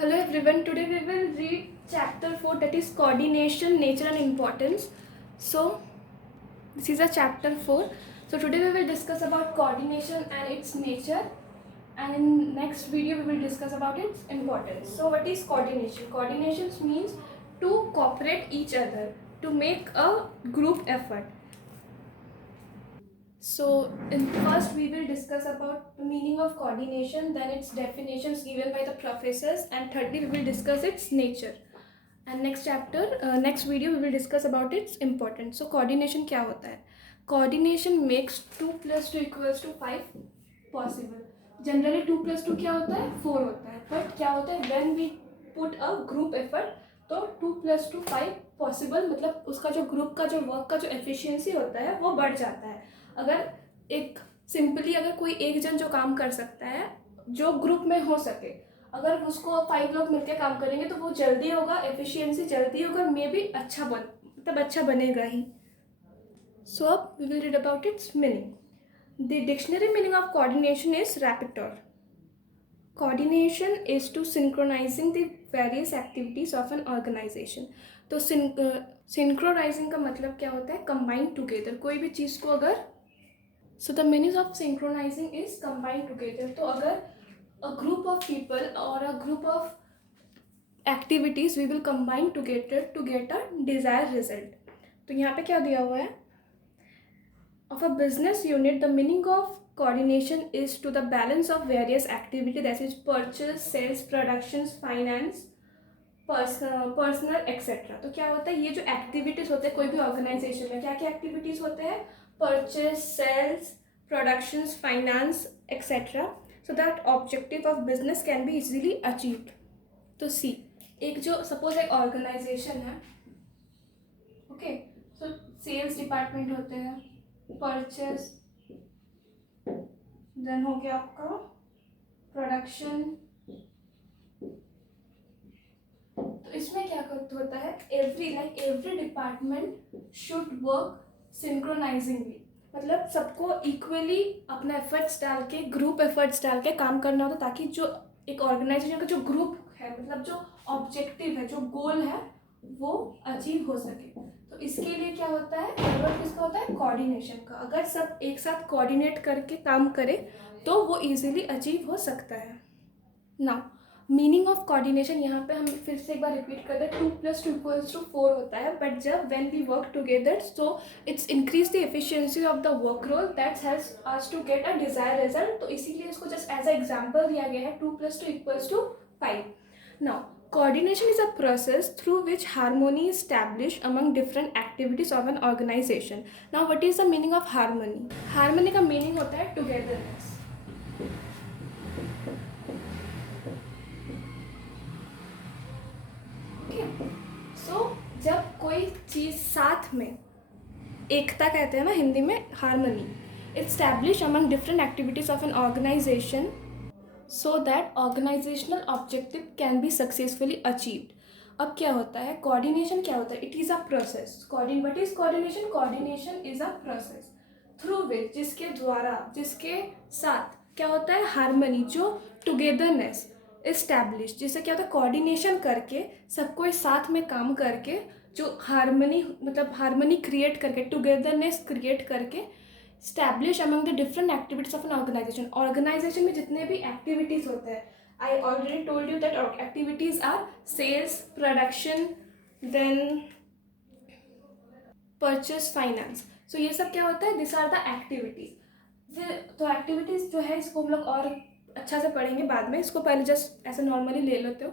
Hello everyone, today we will read chapter 4, that is coordination, nature and importance. So this is a chapter 4. So today we will discuss about coordination and its nature, and in next video we will discuss about its importance. So what is coordination? Coordination means to cooperate each other, to make a group effort. So in first we will discuss about the meaning of coordination, then its definitions given by the professors, and thirdly we will discuss its nature. And next video we will discuss about its importance. So coordination क्या होता है? Coordination makes 2 + 2 = 5 possible. Generally 2 + 2 क्या होता है? 4 होता है. But क्या होता है? When we put a group effort, तो 2 + 2 5 पॉसिबल, मतलब उसका जो ग्रुप का जो वर्क का जो एफिशिएंसी होता है वो बढ़ जाता है. अगर एक सिंपली अगर कोई एक जन जो काम कर सकता है जो ग्रुप में हो सके, अगर उसको 5 लोग मिलकर काम करेंगे तो वो जल्दी होगा, एफिशिएंसी जल्दी होगा, मे भी अच्छा बनेगा ही. सो अब we will read about its meaning. The dictionary meaning of coordination is rapport. Coordination is to synchronizing the various activities of an organization. तो synchronizing का मतलब क्या होता है? combine together. कोई भी चीज़ को अगर so the meaning of synchronizing is combine together. तो अगर a group of people or a group of activities we will combine together to get a desired result. तो यहाँ पे क्या दिया हुआ है? Of a business unit, the meaning of coordination is to the balance of various activities, that is purchase, sales, productions, finance, personal etcetera. तो क्या होता है? ये जो एक्टिविटीज़ होते हैं कोई भी ऑर्गेनाइजेशन में, क्या क्या एक्टिविटीज़ होते हैं? Purchase, sales, productions, finance etcetera, so that objective of business can be easily achieved. तो सी, एक जो सपोज एक ऑर्गेनाइजेशन है, ओके, सो सेल्स डिपार्टमेंट होते हैं, परचेज, देन हो गया आपका प्रोडक्शन. तो इसमें क्या होता है? एवरी डिपार्टमेंट शुड वर्क सिंक्रोनाइजिंगली, मतलब सबको इक्वली अपना एफर्ट्स डाल के, ग्रुप एफर्ट्स डाल के काम करना होता, ताकि जो एक ऑर्गेनाइजेशन का जो ग्रुप है, मतलब जो ऑब्जेक्टिव है, जो गोल है, वो अचीव हो सके. तो इसके लिए क्या होता है? जरूरत किसका होता है? कोऑर्डिनेशन का. अगर सब एक साथ कोऑर्डिनेट करके काम करे तो वो इजीली अचीव हो सकता है. नाउ मीनिंग ऑफ कोऑर्डिनेशन, यहाँ पे हम फिर से एक बार रिपीट करते हैं. 2 + 2 = 4 होता है, बट जब when we work together, so it's increase the efficiency of the work role, that's helps us to get a desire result. तो इसीलिए इसको जस्ट एज अ एग्जांपल दिया गया है. 2 + 2 = 5. Now coordination is a process through which harmony is established among different activities of an organization. Now what is the meaning of harmony? Harmony का meaning होता है togetherness. सो जब कोई चीज़ साथ में, एकता कहते हैं ना हिंदी में, harmony, establish among different activities of an organisation so that organisational objective can be successfully achieved. अब क्या होता है? कोऑर्डिनेशन क्या होता है? It is a process. What is coordination? Coordination is a process through which, जिसके द्वारा, जिसके साथ क्या होता है? हार्मनी, जो टुगेदरनेस इस्टेब्लिश, जिससे क्या होता है? कोऑर्डिनेशन करके, सबको इस साथ में काम करके, जो हार्मनी, मतलब हार्मनी क्रिएट करके, टुगेदरनेस क्रिएट करके, establish among the different activities of an organisation. Organisation में जितने भी एक्टिविटीज़ होते हैं, I already told you that activities are sales, production, then purchase, finance. So ये सब क्या होता है? This are the activities. तो एक्टिविटीज़ जो है इसको हम लोग और अच्छा से पढ़ेंगे बाद में, इसको पहले जस्ट ऐसे नॉर्मली ले लेते हो.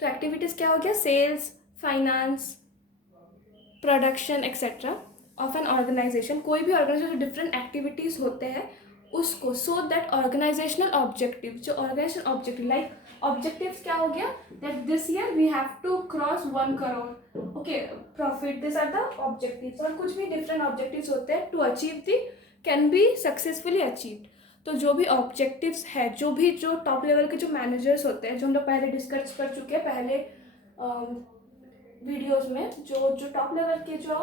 तो एक्टिविटीज़ क्या हो गया? Sales, finance, production etcetera of an organisation. कोई भी ऑर्गेनाइजेशन डिफरेंट एक्टिविटीज़ होते हैं उसको, सो दैट ऑर्गेनाइजेशनल ऑब्जेक्टिव, जो ऑर्गेनाइजेशन ऑब्जेक्टिव, लाइक ऑब्जेक्टिव्स क्या हो गया? That this year we have to cross 1 crore, okay, profit. This are the objectives. और कुछ भी डिफरेंट ऑब्जेक्टिव्स होते हैं to achieve the, can be successfully achieved. तो जो भी ऑब्जेक्टिव्स है, जो टॉप लेवल के जो मैनेजर्स होते हैं, जो हम लोग पहले डिस्कस कर चुके हैं पहले वीडियोस में, जो टॉप लेवल के जो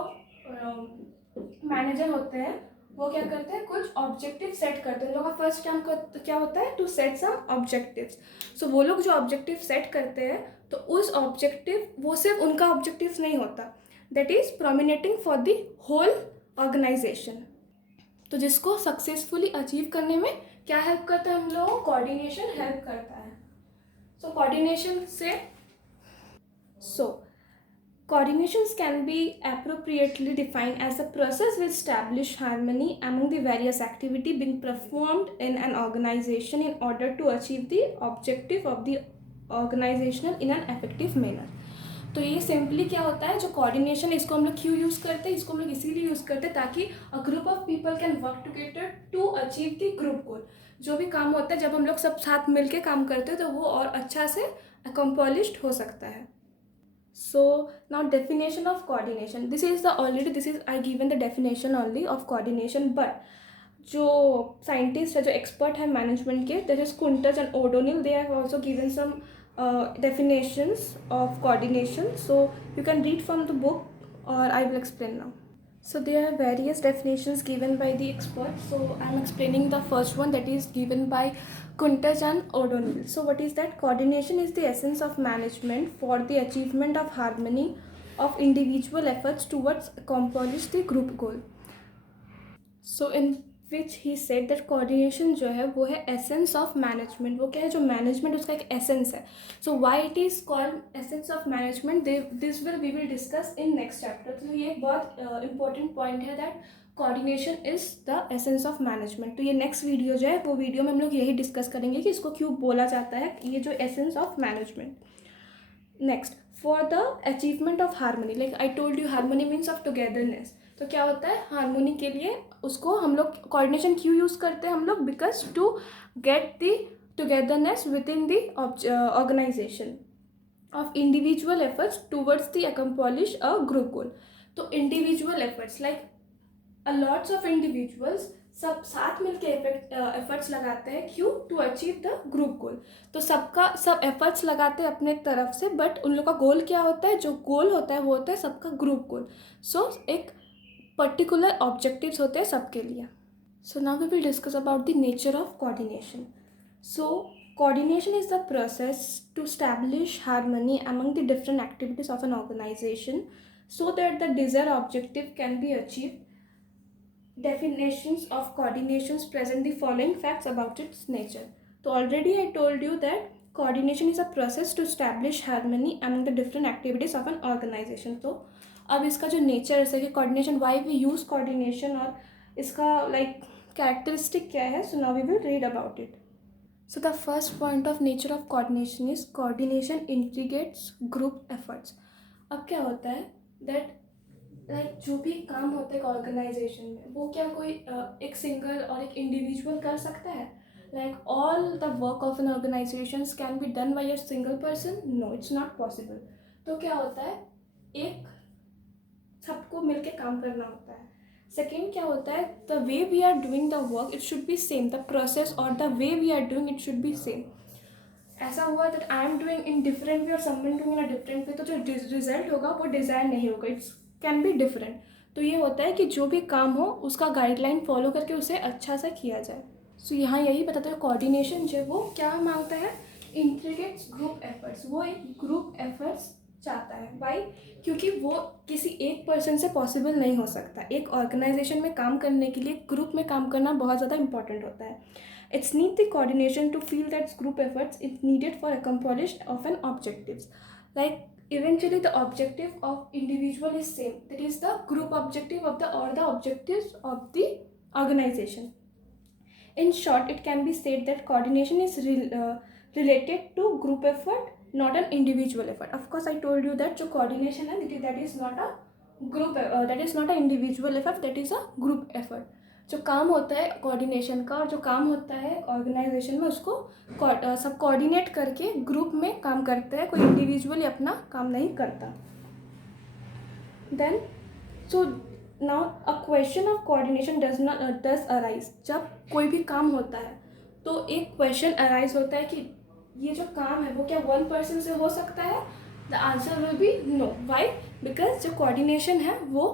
मैनेजर होते हैं वो क्या करते हैं, कुछ ऑब्जेक्टिव सेट करते हैं। उन लोगों का फर्स्ट काम क्या होता है, टू सेट सम ऑब्जेक्टिव्स। सो वो लोग जो ऑब्जेक्टिव सेट करते हैं, तो उस ऑब्जेक्टिव, वो सिर्फ उनका ऑब्जेक्टिव नहीं होता, that is prominenting for the whole organisation. तो जिसको सक्सेसफुली अचीव करने में क्या हेल्प करता है हम लोगों को, कोऑर्डिनेशन हेल्प करता है। सो कोऑर्डिनेशन से coordinations can be appropriately defined as a process which establish harmony among the various activity being performed in an organization in order to achieve the objective of the organizational in an effective manner। तो ये simply क्या होता है, जो coordination, इसको हम लोग क्यों यूज़ करते हैं, इसको हम लोग इसीलिए यूज़ करते हैं ताकि a group of people can work together to achieve the group goal. जो भी काम होता है, जब हम लोग सब साथ मिलके काम करते हैं तो वो और अच्छा से अकम्पलिश्ड हो सकता है। So now definition of coordination, this is I given the definition only of coordination, but जो scientists है, जो expert है management के, that is Kunters and O'Donnell, they have also given some definitions of coordination, so you can read from the book or I will explain now. So there are various definitions given by the experts. So I am explaining the first one, that is given by Kuntaj and O'Donnell. So what is that? Coordination is the essence of management for the achievement of harmony of individual efforts towards accomplish the group goal. So in which he said that coordination जो है वो है essence of management। वो क्या है, जो management उसका एक essence है। So why it is called essence of management, this we will discuss in next chapter। तो ये एक बहुत important point है that coordination is the essence of management। तो ये next वीडियो जो है, वो वीडियो में हम लोग यही डिस्कस करेंगे कि इसको क्यों बोला जाता है ये जो essence of management। Next, for the achievement of harmony, like I told you harmony means of togetherness। तो क्या होता है, हारमोनी के लिए उसको हम लोग कोऑर्डिनेशन क्यों यूज़ करते हैं हम लोग, because to get the togetherness within the organisation of individual efforts towards the accomplish a group goal. तो individual efforts, like a lots of individuals सब साथ मिलके एफर्ट्स लगाते हैं, क्यों, to achieve the group goal. तो सब efforts लगाते हैं अपने तरफ से, बट उन लोग का गोल क्या होता है, जो गोल होता है वो होता है सबका ग्रुप गोल। सो एक पर्टिकुलर ऑब्जेक्टिव्स होते हैं सबके लिए। So now we will discuss about the nature of coordination. So coordination is the process to establish harmony among the different activities of an organisation so that the desired objective can be achieved. Definitions of coordinations present the following facts about its nature. So already I told you that coordination is a process to establish harmony among the different activities of an organization। तो अब इसका जो nature है कि coordination, why we use coordination और इसका like characteristic क्या है, so now we will read about it. So the first point of nature of coordination is coordination integrates group efforts. अब क्या होता है दैट लाइक जो भी काम होता है एक ऑर्गेनाइजेशन में, वो क्या कोई एक सिंगल और एक इंडिविजुअल कर सकता है, like all the work of an organisation can be done by a single person, no it's not possible. तो क्या होता है, एक सबको मिलके काम करना होता है। सेकेंड क्या होता है, the way we are doing the work it should be same, the process और the way we are doing it should be same. ऐसा हुआ that I am doing in different way और someone doing in a different way, तो जो result होगा वो desire नहीं होगा, इट्स कैन बी डिफरेंट। तो ये होता है कि जो भी काम हो उसका गाइडलाइन फॉलो करके उसे अच्छा से किया जाए। सो यहाँ यही बताता है कोऑर्डिनेशन जो वो क्या मांगता है, इंटीग्रेट्स ग्रुप एफर्ट्स। वो एक ग्रुप एफर्ट्स चाहता है, वाई, क्योंकि वो किसी एक पर्सन से पॉसिबल नहीं हो सकता। एक ऑर्गेनाइजेशन में काम करने के लिए ग्रुप में काम करना बहुत ज़्यादा इंपॉर्टेंट होता है। It's need the coordination to feel that group efforts it needed for accomplish of an objectives. Like eventually the objective of individual is same, that is the group objective of the or the objectives of the organization. In short, it can be said that coordination is related to group effort, not an individual effort. Of course I told you that जो coordination है that is not a group that is not an individual effort, that is a group effort। जो काम होता है coordination का और जो काम होता है ऑर्गेनाइजेशन में, उसको सब कोऑर्डिनेट करके ग्रुप में काम करते हैं, कोई इंडिविजुअली अपना काम नहीं करता। Then so now a question of coordination does arise. जब कोई भी काम होता है तो एक क्वेश्चन अराइज होता है कि ये जो काम है वो क्या वन पर्सन से हो सकता है। The answer will be no. Why? Because जो कोऑर्डिनेशन है वो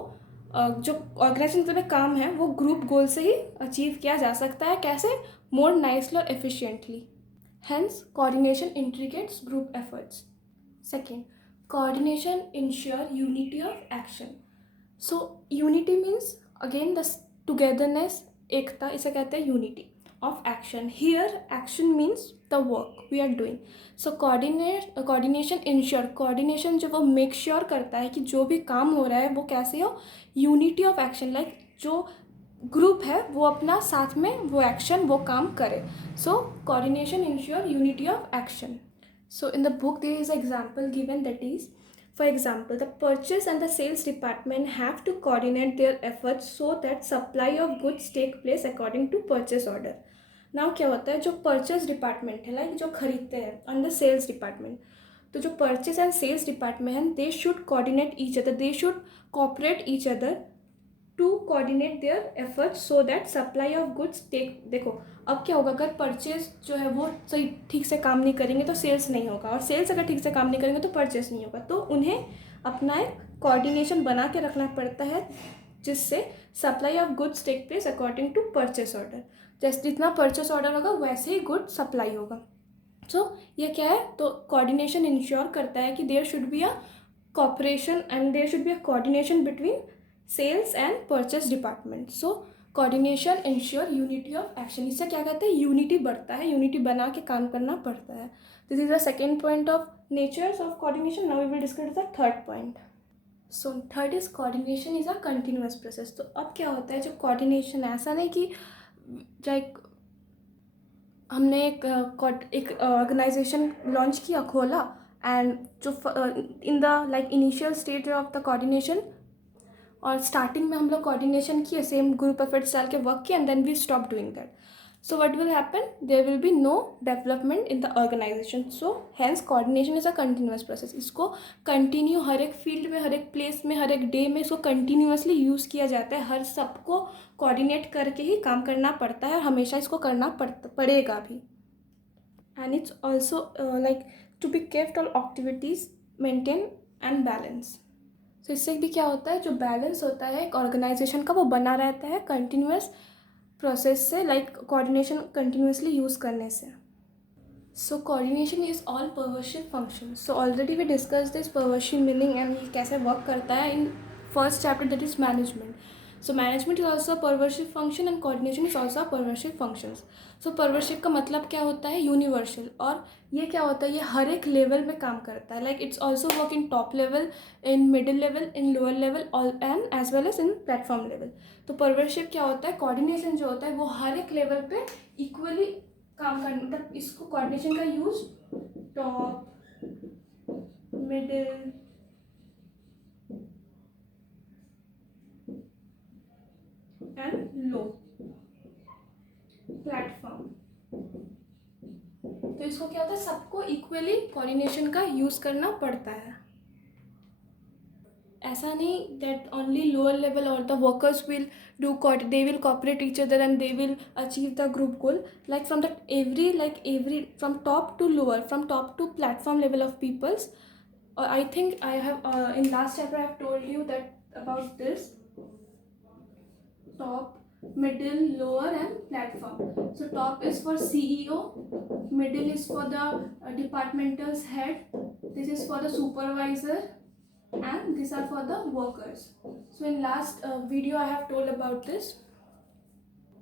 जो ऑर्गेनाइजेशन में काम है वो ग्रुप गोल से ही अचीव किया जा सकता है. कैसे? मोर नाइसली और efficiently. Hence coordination integrates group efforts. Second, coordination ensure unity of action. So unity means again the togetherness, एकता, इसे कहते हैं unity of action. Here action means the work we are doing. So coordination ensure, coordination जो वो make sure करता है कि जो भी काम हो रहा है वो कैसे हो, यूनिटी ऑफ एक्शन, लाइक जो ग्रुप है वो अपना साथ में वो एक्शन वो काम करे. सो coordination ensure unity of action. So in the book there is an example given, that is, for example, the purchase and the sales department have to coordinate their efforts so that supply of goods take place according to purchase order. Now क्या होता है, जो purchase department है, like जो खरीदते हैं, and the sales department, तो जो purchase and sales department है, they should coordinate each other, they should cooperate each other to coordinate their efforts so that supply of goods take. देखो अब क्या होगा, अगर परचेज जो है वो सही ठीक से काम नहीं करेंगे तो सेल्स नहीं होगा, और सेल्स अगर ठीक से काम नहीं करेंगे तो परचेज नहीं होगा. तो उन्हें अपना एक कोऑर्डिनेशन बना के रखना पड़ता है जिससे supply of goods take place according to purchase order. जैसे जितना परचेस ऑर्डर होगा वैसे ही गुड सप्लाई होगा. सो ये क्या है, तो कोऑर्डिनेशन इंश्योर करता है कि there should be a cooperation and there should be a coordination between sales and purchase department. So coordination ensure unity of action. इससे क्या कहते हैं, यूनिटी बढ़ता है, यूनिटी बना के काम करना पड़ता है. This is the second point of natures of coordination. Now we will discuss the third point. So third is coordination is a continuous process. तो अब क्या होता है, जो कोऑर्डिनेशन, ऐसा नहीं कि लाइक हमने एक ऑर्गेनाइजेशन लॉन्च किया, खोला, एंड जो in the like initial stage of the coordination, और स्टार्टिंग में हम लोग कोऑर्डिनेशन किए, सेम ग्रुप एफर्ट्स डाल के वर्क किया, and then we stop doing that. So what will happen, there will be no development in the organisation. So hence coordination is a continuous process. इसको continue हर एक field में, हर एक place में, हर एक डे में इसको कंटिन्यूअसली यूज़ किया जाता है. हर सबको कोऑर्डिनेट करके ही काम करना पड़ता है, और हमेशा इसको करना पड़ेगा भी. And it's also like to be kept all activities maintain and balance. तो इससे भी क्या होता है, जो बैलेंस होता है एक ऑर्गेनाइजेशन का वो बना रहता है कंटिन्यूअस प्रोसेस से, लाइक कोऑर्डिनेशन कंटिन्यूअसली यूज़ करने से. So coordination is all pervasive function. So already we discuss this pervasive meaning and ये कैसे वर्क करता है in first chapter, that is management. So management is also pervasive function and coordination is also pervasive functions. So pervasive का मतलब क्या होता है, universal. और ये क्या होता है, ये हर एक लेवल में काम करता है. Like it's also work in top level, in middle level, in lower level, and as well as in platform level. तो पर्वर्शिव क्या होता है, कोऑर्डिनेशन जो होता है वो हर एक लेवल पे इक्वली काम करना. मतलब इसको कोऑर्डिनेशन का use top, middle, and low platform. तो इसको क्या होता है, सबको इक्वली कोऑर्डिनेशन का यूज़ करना पड़ता है. ऐसा नहीं दैट ओनली लोअर लेवल और the workers will do they will cooperate each other and they will achieve the group goal. Like from the every from top to lower, from top to platform level of peoples. I think I have in last chapter I have told you that about this top, middle, lower and platform. So top is for CEO, middle is for the departmental's head, this is for the supervisor, and these are for the workers. So in last video I have told about this.